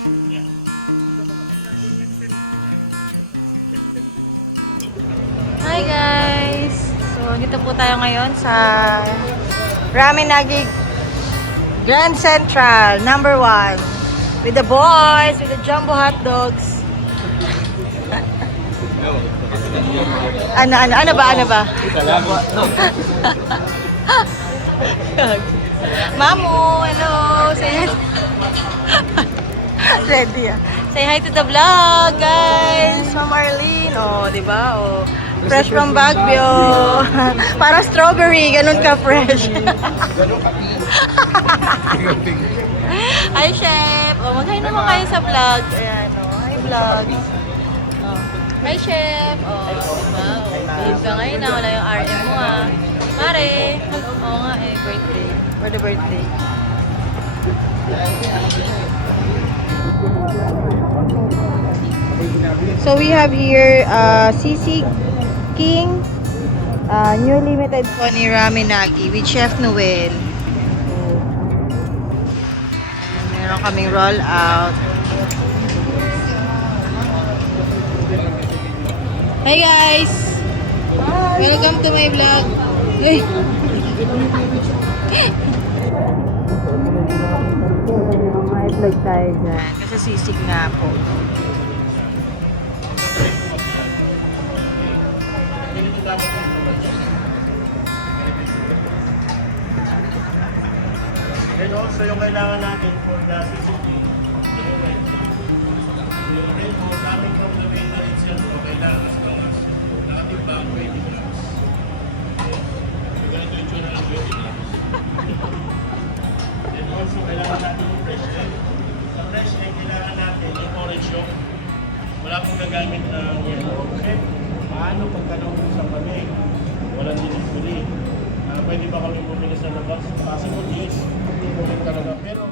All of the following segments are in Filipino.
Hi guys! So, dito po tayo ngayon sa Raminagi Grand Central, number 1. With the boys, with the jumbo hot dogs. No, it's not jumbo. Ano ba? It's an aqua. Mamu, hello! Ready ah. Say hi to the vlog, guys! Ma'am Arlene, oh, di ba? Oh, fresh from Baguio. Parang strawberry, ganun ka fresh. Ganun ka pink. Hi, Chef! Oh, mag-hi naman kayo sa vlog. Ayan, oh. Hi, vlog. Oh. Hi, Chef! Oh, so, ngayon na, wala yung area mo. Mare! Oo nga eh, birthday. For the birthday. So, we have here, Sisig King, new limited po ni Raminagi with Chef Noel. Meron kaming roll out. Hi guys! Welcome to my vlog. Uy! Mga itlog tayo dyan. Kasi sisig nga po. So yung kailangan natin for the sisig, kung namin from the vendor itself, kailangan as long as nakatimbang 20 grams. Ganito yung tsura ng 20 grams. And also, kailangan natin yung fresh egg. Sa fresh egg, kailangan natin yung orange yolk. Wala pong gagamit na yellow. Okay? Paano pagka naubusang kami? Walang delivery. Pwede ba kami bumili sa labas? Possible, yes. Kung talaga. Pero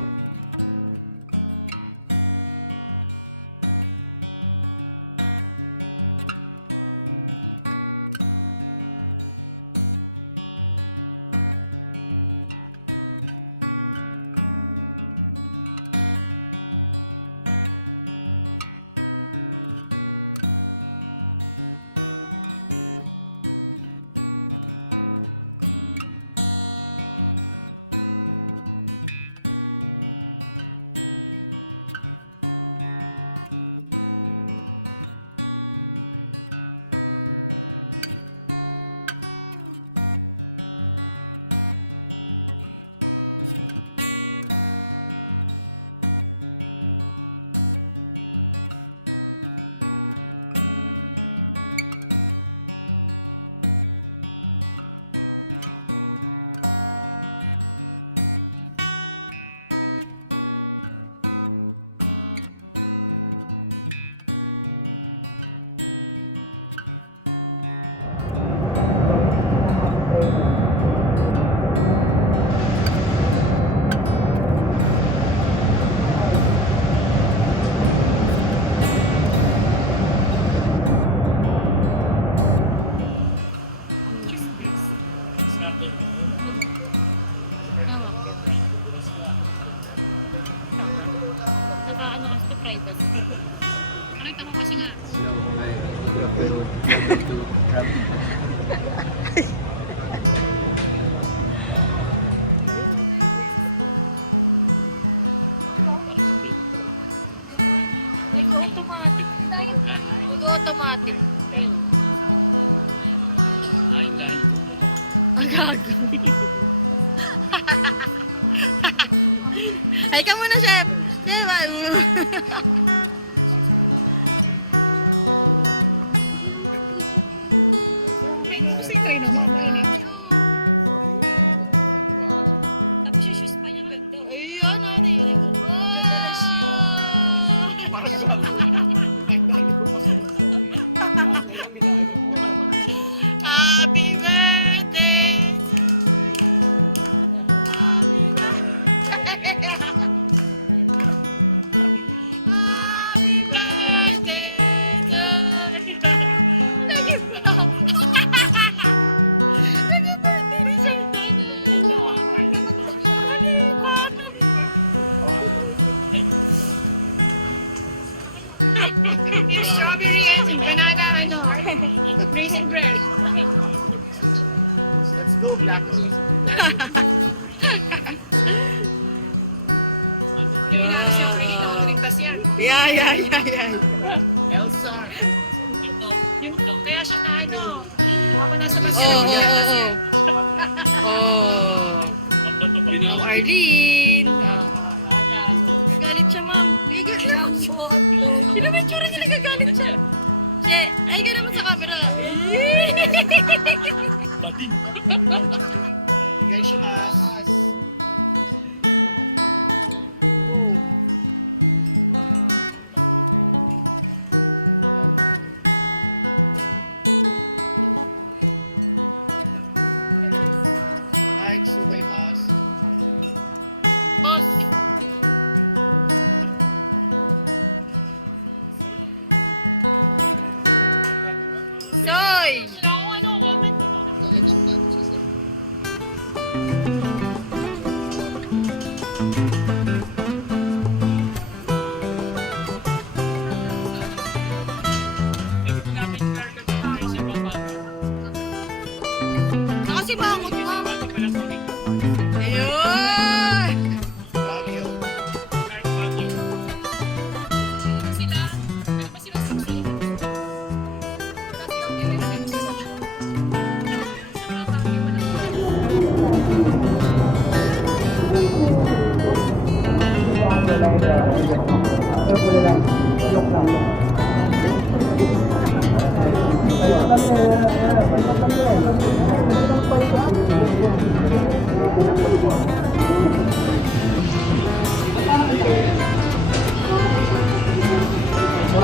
Ay ka muna, Chef!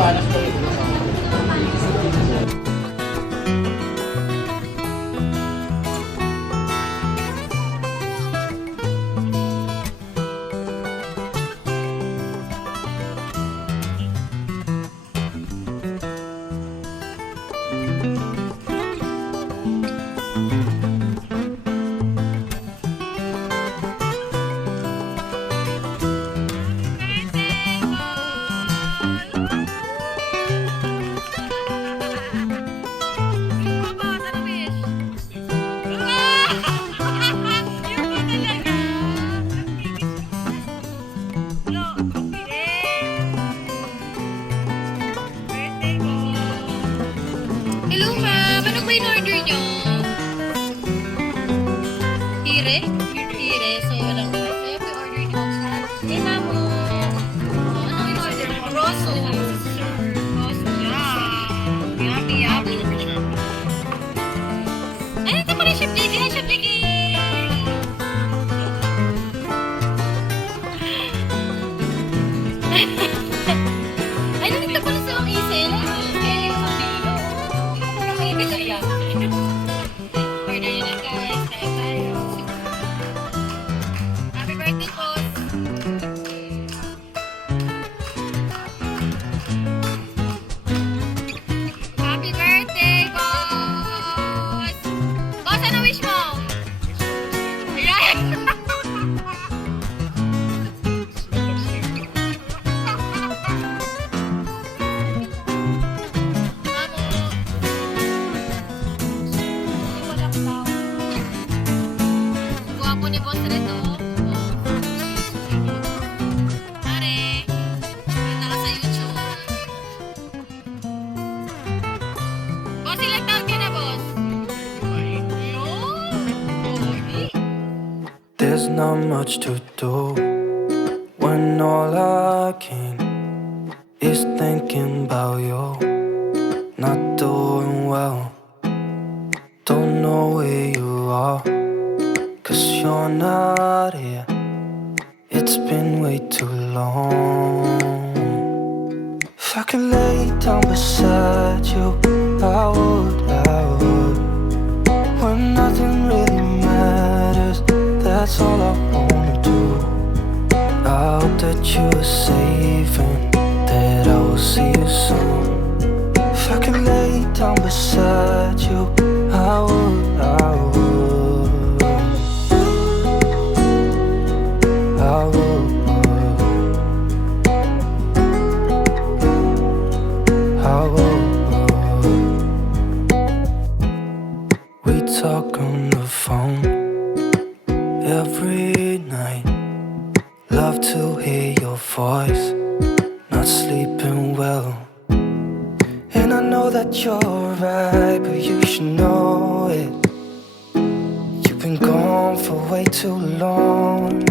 malas kayo. Hello, ma'am. Ano ba yung order nyo? Tire? Tire. So, walang so, yung order nyo. Eh, ma'am. Ano yung order nyo? Rosso. Rosso. Yeah. Yummy, yummy. Ay, ito pala Chef Jiggy. Hi, Chef Jiggy. Ay, nandito pala sa mga isel. Order nyo na, guys. Happy birthday, boss. Happy birthday, boss! Boss, ano wish mo? Ayan! Guwapo ni boss rin, no? Mare, kita ka sa YouTube. Boss, ilang taon ka na, boss? Ayun. There's not much to do when all I can is thinking about you. Not doing well, don't know where you are, 'cause you're not here. It's been way too long. If I could lay down beside you, I would, when nothing really matters. That's all I wanna do. I hope that you're safe and that I will see you soon. If I could lay down beside you, I would, I would, I would, I would. We talk on the phone every night. Love to hear your voice. Not sleeping well. And I know that you're right, but you should know it. You've been gone for way too long.